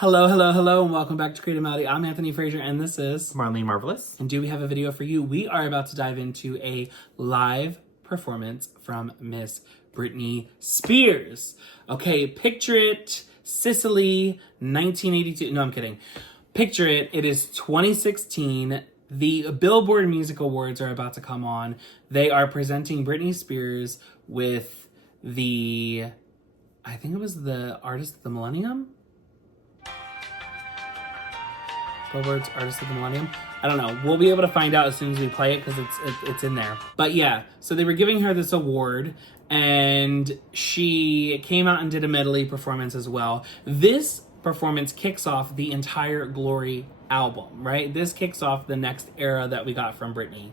Hello, hello, hello, and welcome back to Creative M.E.L.O.D.I. I'm Anthony Frazer, and this is Marlene Marvelous. And do we have a video for you? We are about to dive into a live performance from Miss Britney Spears. Okay, picture it, Sicily, 1982. No, I'm kidding. Picture it, it is 2016. The Billboard Music Awards are about to come on. They are presenting Britney Spears with the, I think it was the Artist of the Millennium? Billboard's Artist of the Millennium. I don't know. We'll be able to find out as soon as we play it because it's in there. But yeah, so they were giving her this award and she came out and did a medley performance as well. This performance kicks off the entire Glory album, right? This kicks off the next era that we got from Britney.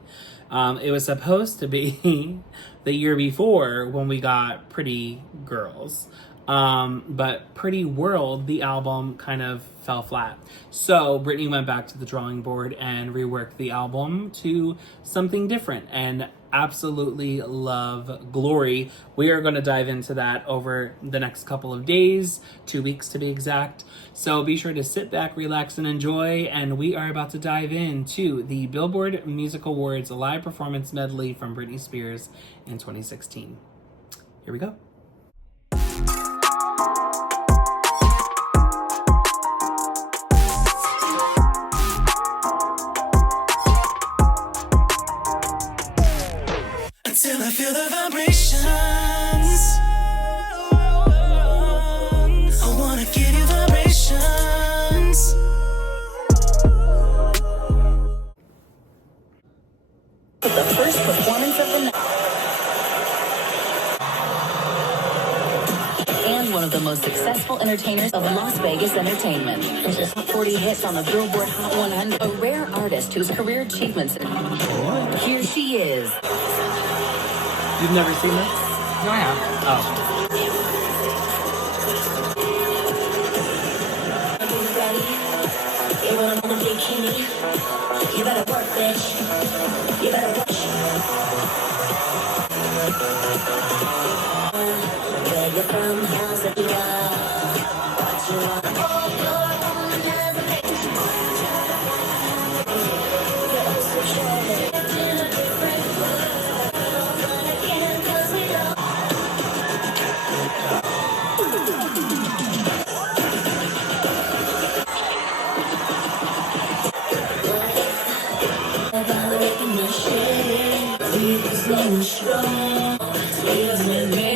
It was supposed to be the year before when we got Pretty Girls. But Pretty World, the album, kind of fell flat. So Britney went back to the drawing board and reworked the album to something different and absolutely love Glory. We are going to dive into that over the next couple of days, 2 weeks to be exact. So be sure to sit back, relax, and enjoy. And we are about to dive into the Billboard Music Awards live performance medley from Britney Spears in 2016. Here we go. Till I feel the vibrations. I wanna give you vibrations. The first performance of the night. And one of the most successful entertainers of Las Vegas entertainment. Top 40 hits on the Billboard Hot 100. A rare artist whose career achievements. Here she is. You've never seen this? No, I have. Oh. You wanna move a bikini? You better work, bitch. You better work. Where you from? How's it go? What you want? Oh, you're on as a bitch. You're so sure that in a different world. But again, 'cause we don't. Strong, with me.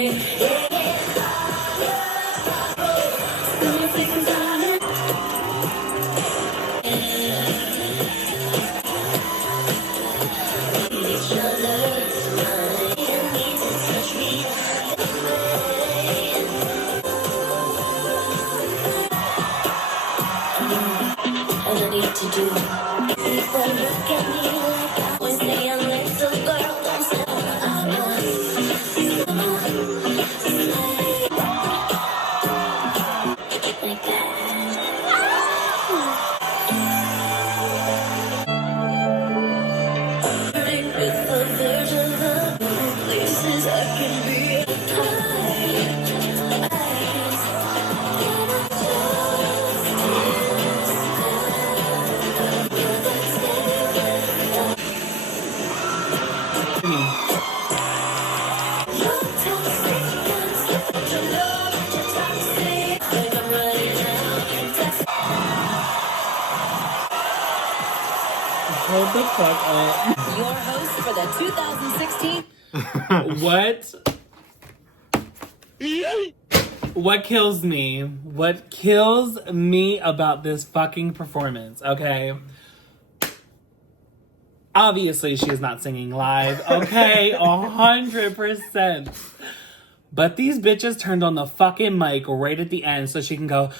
All I need to do is look at me like I was a little girl. Don't say Hold the fuck up. Your host for the 2016. What kills me? What kills me about this fucking performance, okay? Obviously, she is not singing live, okay? 100%. But these bitches turned on the fucking mic right at the end so she can go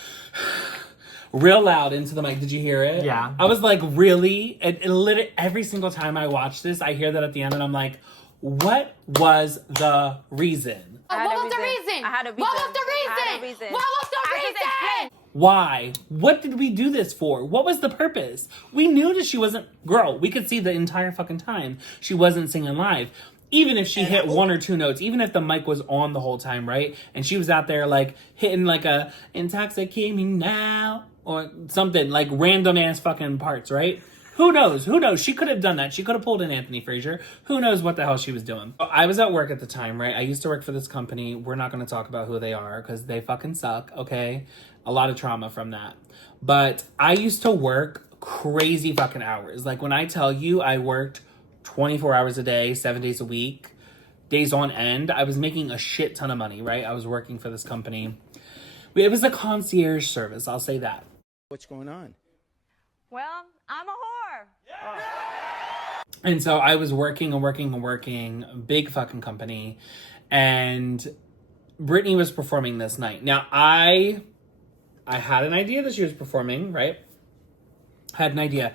real loud into the mic. Did you hear it? Yeah. I was like, really? It literally, every single time I watch this, I hear that at the end and I'm like, what was the reason? What was the reason? I had a reason. What was the reason? I had a reason. What was the reason? Why? What did we do this for? What was the purpose? We knew that she wasn't, girl, we could see the entire fucking time she wasn't singing live. even if she hit one or two notes, even if the mic was on the whole time, right? And she was out there like hitting like a intoxicate me now or something, like random ass fucking parts, right? Who knows? Who knows? She could have done that. She could have pulled in Anthony Frazer. Who knows what the hell she was doing? I was at work at the time, right? I used to work for this company. We're not going to talk about who they are because they fucking suck, okay? A lot of trauma from that. But I used to work crazy fucking hours. Like when I tell you I worked 24 hours a day, 7 days a week, days on end, I was making a shit ton of money, right? I was working for this company. It was a concierge service, I'll say that. What's going on? Well, I'm a whore. And so I was working, big fucking company, and Britney was performing this night. Now, I had an idea that she was performing, right? Had an idea.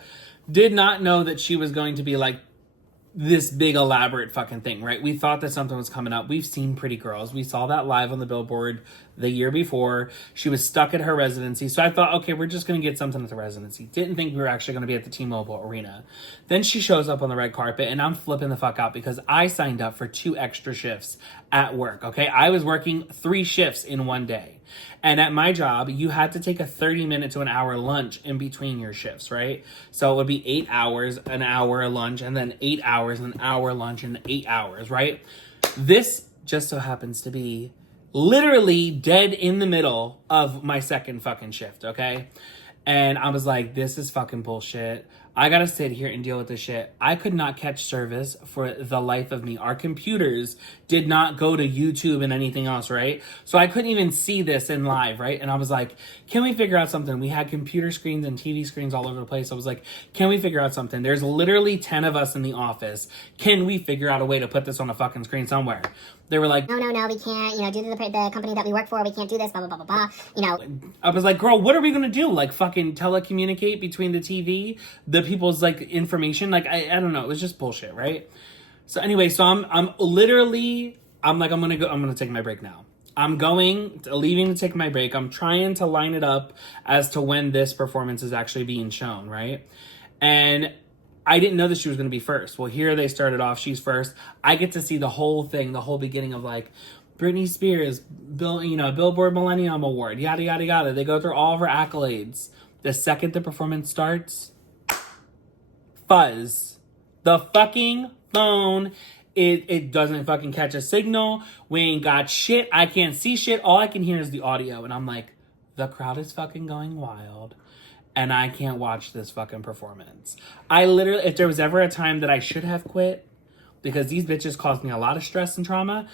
Did not know that she was going to be like this big elaborate fucking thing, right? We thought that something was coming up. We've seen Pretty Girls. We saw that live on the Billboard the year before. She was stuck at her residency. So I thought, okay, we're just going to get something at the residency. Didn't think we were actually going to be at the T-Mobile Arena. Then she shows up on the red carpet and I'm flipping the fuck out because I signed up for 2 extra shifts at work, okay? I was working 3 shifts in one day. And at my job, you had to take a 30-minute to an hour lunch in between your shifts, right? So it would be 8 hours, an hour lunch, and then 8 hours, an hour lunch, and 8 hours, right? This just so happens to be literally dead in the middle of my second fucking shift, okay? And I was like, this is fucking bullshit. I gotta sit here and deal with this shit. I could not catch service for the life of me. Our computers did not go to YouTube and anything else, right? So I couldn't even see this in live, right? And I was like, can we figure out something? We had computer screens and TV screens all over the place. I was like, can we figure out something? There's literally 10 of us in the office. Can we figure out a way to put this on a fucking screen somewhere? They were like, no, we can't, due to the company that we work for, we can't do this, blah, blah, blah, blah, blah, I was like, girl, what are we going to do? Like fucking telecommunicate between the TV, the people's like information? Like, I don't know. It was just bullshit, right? So anyway, so I'm literally, I'm going to take my break now. I'm leaving to take my break. I'm trying to line it up as to when this performance is actually being shown, right? And I didn't know that she was going to be first. Well, here they started off. She's first. I get to see the whole thing, the whole beginning of like Britney Spears, Billboard Millennium Award, yada, yada, yada. They go through all of her accolades. The second the performance starts, fuzz. The fucking phone, it doesn't fucking catch a signal. We ain't got shit. I can't see shit. All I can hear is the audio. And I'm like, the crowd is fucking going wild. And I can't watch this fucking performance. I literally, if there was ever a time that I should have quit, because these bitches caused me a lot of stress and trauma,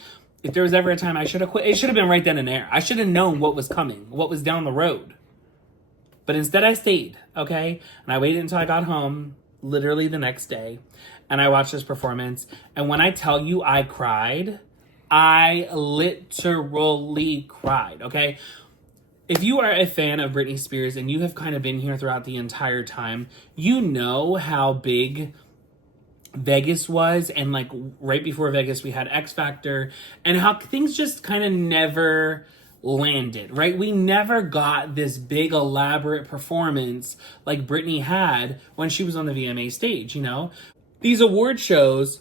if there was ever a time I should have quit, it should have been right then and there. I should have known what was coming, what was down the road. But instead I stayed, okay? And I waited until I got home, literally the next day, and I watched this performance. And when I tell you I cried, I literally cried, okay? If you are a fan of Britney Spears and you have kind of been here throughout the entire time, you know how big Vegas was. And like right before Vegas, we had X Factor and how things just kind of never landed, right? We never got this big elaborate performance like Britney had when she was on the VMA stage, These award shows,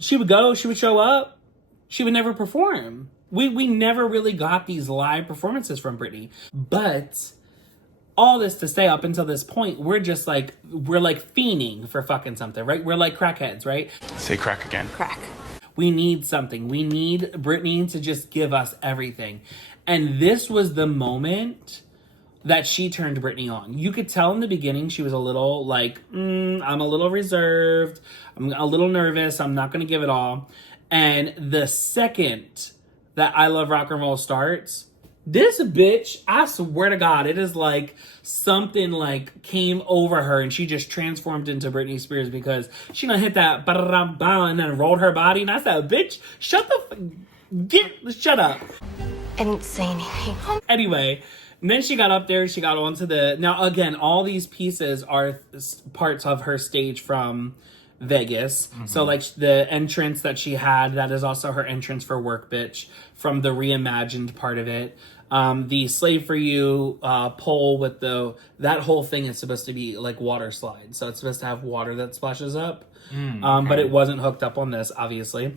she would show up, she would never perform. We never really got these live performances from Britney. But all this to say, up until this point, we're fiending for fucking something, right? We're like crackheads, right? Say crack again. Crack. We need something. We need Britney to just give us everything. And this was the moment that she turned Britney on. You could tell in the beginning she was a little like, I'm a little reserved. I'm a little nervous. I'm not going to give it all. And the second that I Love Rock and Roll starts, this bitch, I swear to God, it is like something like came over her and she just transformed into Britney Spears because she done hit that and then rolled her body. And I said, bitch, shut up. I didn't say anything. Anyway, and then she got up there, she got onto now again, all these pieces are parts of her stage from Vegas. Mm-hmm. So like the entrance that she had, that is also her entrance for Work Bitch from the reimagined part of it. The Slave for You pole with that whole thing is supposed to be like water slide. So it's supposed to have water that splashes up. But it wasn't hooked up on this, obviously.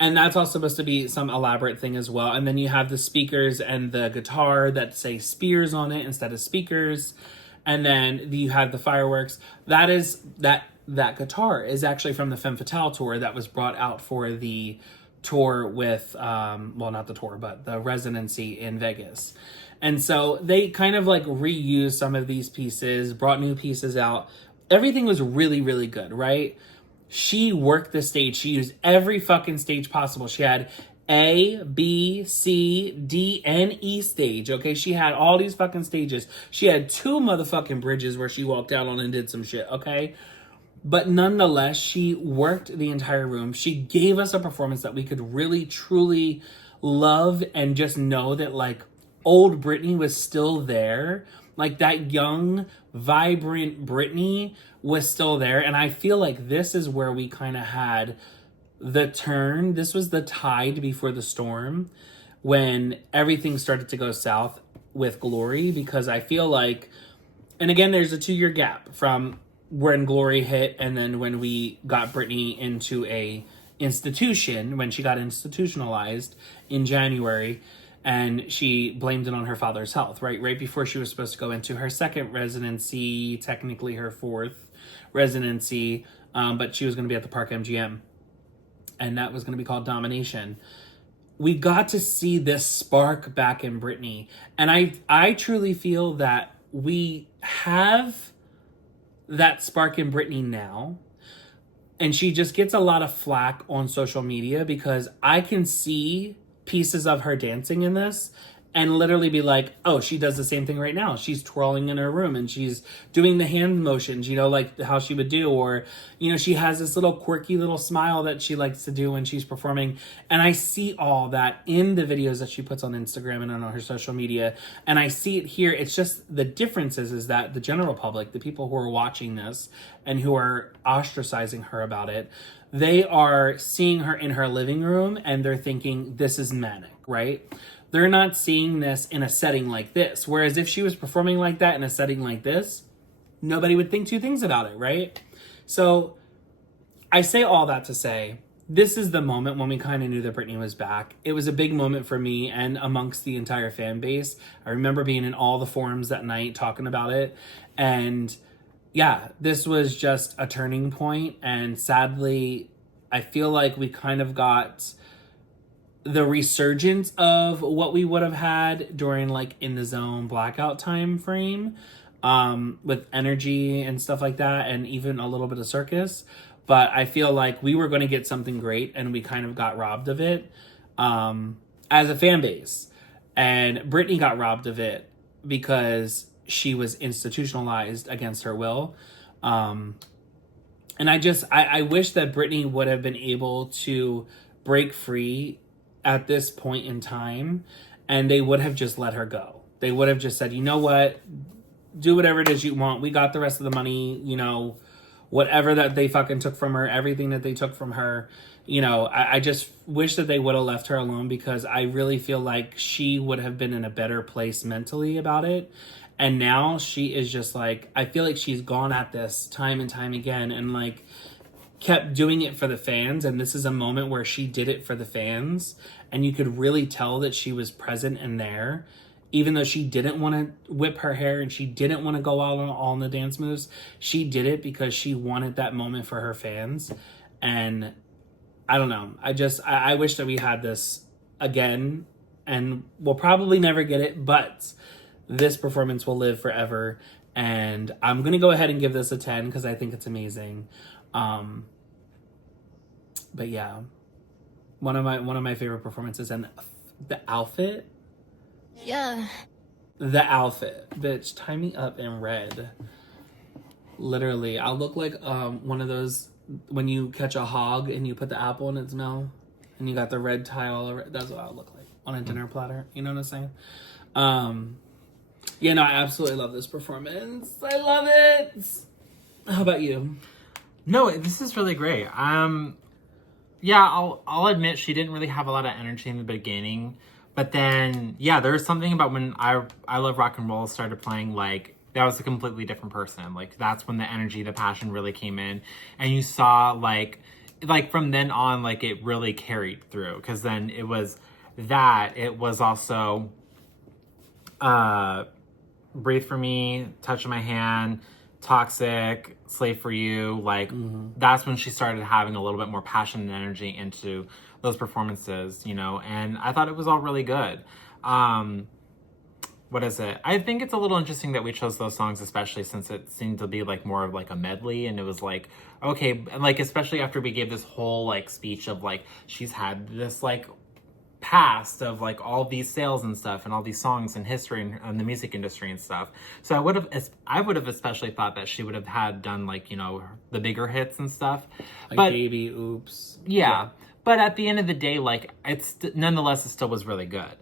And that's all supposed to be some elaborate thing as well. And then you have the speakers and the guitar that say Spears on it instead of speakers. And then you have the fireworks. That guitar is actually from the Femme Fatale tour that was brought out for the tour with, well, not the tour, but the residency in Vegas. And so they kind of like reused some of these pieces, brought new pieces out. Everything was really, really good, right? She worked the stage. She used every fucking stage possible. She had A, B, C, D, and E stage, okay? She had all these fucking stages. She had 2 motherfucking bridges where she walked out on and did some shit, okay? But nonetheless, she worked the entire room. She gave us a performance that we could really, truly love and just know that, like, old Britney was still there. Like, that young, vibrant Britney was still there. And I feel like this is where we kind of had the turn. This was the tide before the storm when everything started to go south with Glory, because I feel like, and again, there's a 2-year gap from when Glory hit and then when we got Britney into a institution, when she got institutionalized in January. And she blamed it on her father's health, right? Right before she was supposed to go into her 2nd residency, technically her 4th residency, but she was going to be at the Park MGM. And that was going to be called Domination. We got to see this spark back in Britney. And I truly feel that we have that spark in Britney now. And she just gets a lot of flack on social media because I can see pieces of her dancing in this and literally be like, oh, she does the same thing right now. She's twirling in her room and she's doing the hand motions, you know, like how she would do. Or, you know, she has this little quirky little smile that she likes to do when she's performing. And I see all that in the videos that she puts on Instagram and on her social media. And I see it here. It's just the difference is that the general public, the people who are watching this and who are ostracizing her about it, they are seeing her in her living room and they're thinking this is manic, right? They're not seeing this in a setting like this. Whereas if she was performing like that in a setting like this, nobody would think 2 things about it, right? So I say all that to say, this is the moment when we kind of knew that Britney was back. It was a big moment for me and amongst the entire fan base. I remember being in all the forums that night talking about it. And yeah, this was just a turning point. And sadly, I feel like we kind of got the resurgence of what we would have had during like In the Zone blackout time frame, with Energy and stuff like that, and even a little bit of Circus. But I feel like we were going to get something great and we kind of got robbed of it as a fan base. And Britney got robbed of it because she was institutionalized against her will. And I wish that Britney would have been able to break free at this point in time, and they would have just let her go. They would have just said, you know what, do whatever it is you want. We got the rest of the money, you know, whatever that they fucking took from her, everything that they took from her. You know, I just wish that they would have left her alone, because I really feel like she would have been in a better place mentally about it. And now she is just like, I feel like she's gone at this time and time again and like kept doing it for the fans. And this is a moment where she did it for the fans. And you could really tell that she was present and there. Even though she didn't want to whip her hair and she didn't want to go out on all the dance moves, she did it because she wanted that moment for her fans. And I don't know. I wish that we had this again, and we'll probably never get it, but this performance will live forever. And I'm going to go ahead and give this a 10 because I think it's amazing. But yeah, one of my favorite performances. And the outfit. Yeah. The outfit, bitch, tie me up in red. Literally, I'll look like one of those when you catch a hog and you put the apple in its mouth and you got the red tie all over it. That's what I'll look like on a dinner platter. You know what I'm saying? Yeah, no, I absolutely love this performance. I love it. How about you? No, this is really great. Yeah, I'll admit she didn't really have a lot of energy in the beginning, But then, yeah, there was something about when I Love Rock and Roll started playing, like, that was a completely different person. Like, that's when the energy, the passion really came in. And you saw, like from then on, like, it really carried through. Because then it was that. It was also Breathe For Me, Touch of My Hand, Toxic, Slave For You. Like, that's when she started having a little bit more passion and energy into those performances, you know, and I thought it was all really good. What is it? I think it's a little interesting that we chose those songs, especially since it seemed to be like more of like a medley, and it was like, okay, like especially after we gave this whole like speech of like she's had this like past of like all these sales and stuff and all these songs and history and the music industry and stuff. So I would have especially thought that she would have had done like, you know, the bigger hits and stuff. Like but Baby, Oops. yeah. But at the end of the day, like, nonetheless, it still was really good.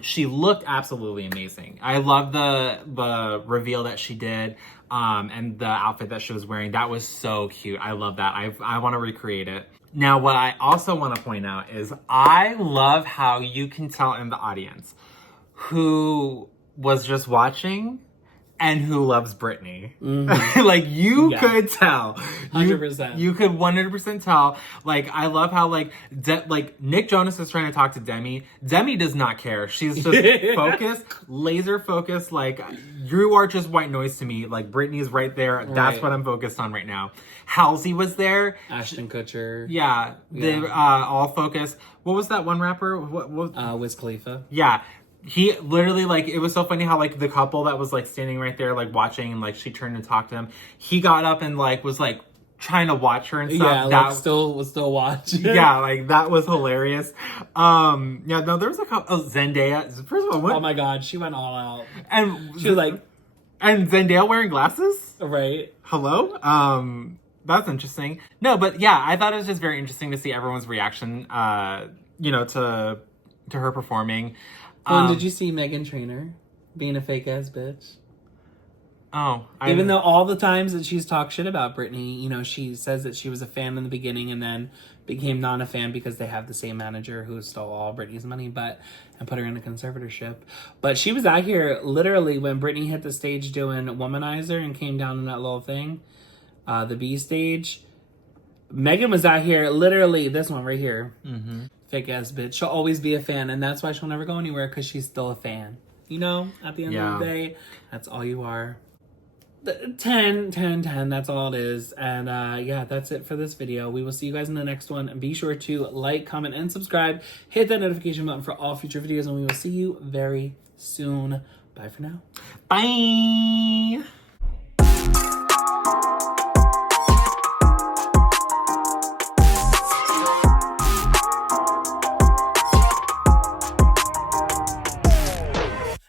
She looked absolutely amazing. I love the reveal that she did, and the outfit that she was wearing. That was so cute. I love that. I want to recreate it. Now, what I also want to point out is I love how you can tell in the audience who was just watching and who loves Britney. Like, you could tell. 100%. You could 100% tell. Like, I love how, like, Nick Jonas is trying to talk to Demi. Demi does not care. She's just focused, laser focused. Like, you are just white noise to me. Like, Britney's right there. That's what I'm focused on right now. Halsey was there. Ashton Kutcher. Yeah. They all focused. What was that one rapper? What Wiz Khalifa. Yeah. He literally, like, it was so funny how, like, the couple that was, like, standing right there, like, watching, and, like, she turned and talked to him. He got up and, like, was, like, trying to watch her and stuff. Yeah, like, was still watching. Yeah, like, that was hilarious. Yeah, no, there was a couple. Oh, Zendaya. First of all, what? Oh my God, she went all out. And She was like... And Zendaya wearing glasses? Right. Hello? That's interesting. No, but, yeah, I thought it was just very interesting to see everyone's reaction, you know, to her performing. And did you see Meghan Trainor being a fake ass bitch? Oh, even though all the times that she's talked shit about Britney, you know, she says that she was a fan in the beginning and then became not a fan because they have the same manager who stole all Britney's money, and put her in a conservatorship. But she was out here literally when Britney hit the stage doing Womanizer and came down in that little thing, the B stage. Megan was out here literally, this one right here. Fake ass bitch. She'll always be a fan, and that's why she'll never go anywhere, because she's still a fan. You know, at the end of the day, that's all you are. 10, that's all it is. And yeah, that's it for this video. We will see you guys in the next one. And be sure to like, comment, and subscribe. Hit that notification button for all future videos, and we will see you very soon. Bye for now. Bye!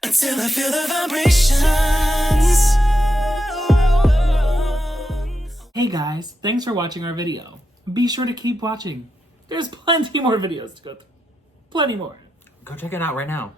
Until I feel the vibrations. Hey guys, thanks for watching our video. Be sure to keep watching. There's plenty more videos to go through. Plenty more. Go check it out right now.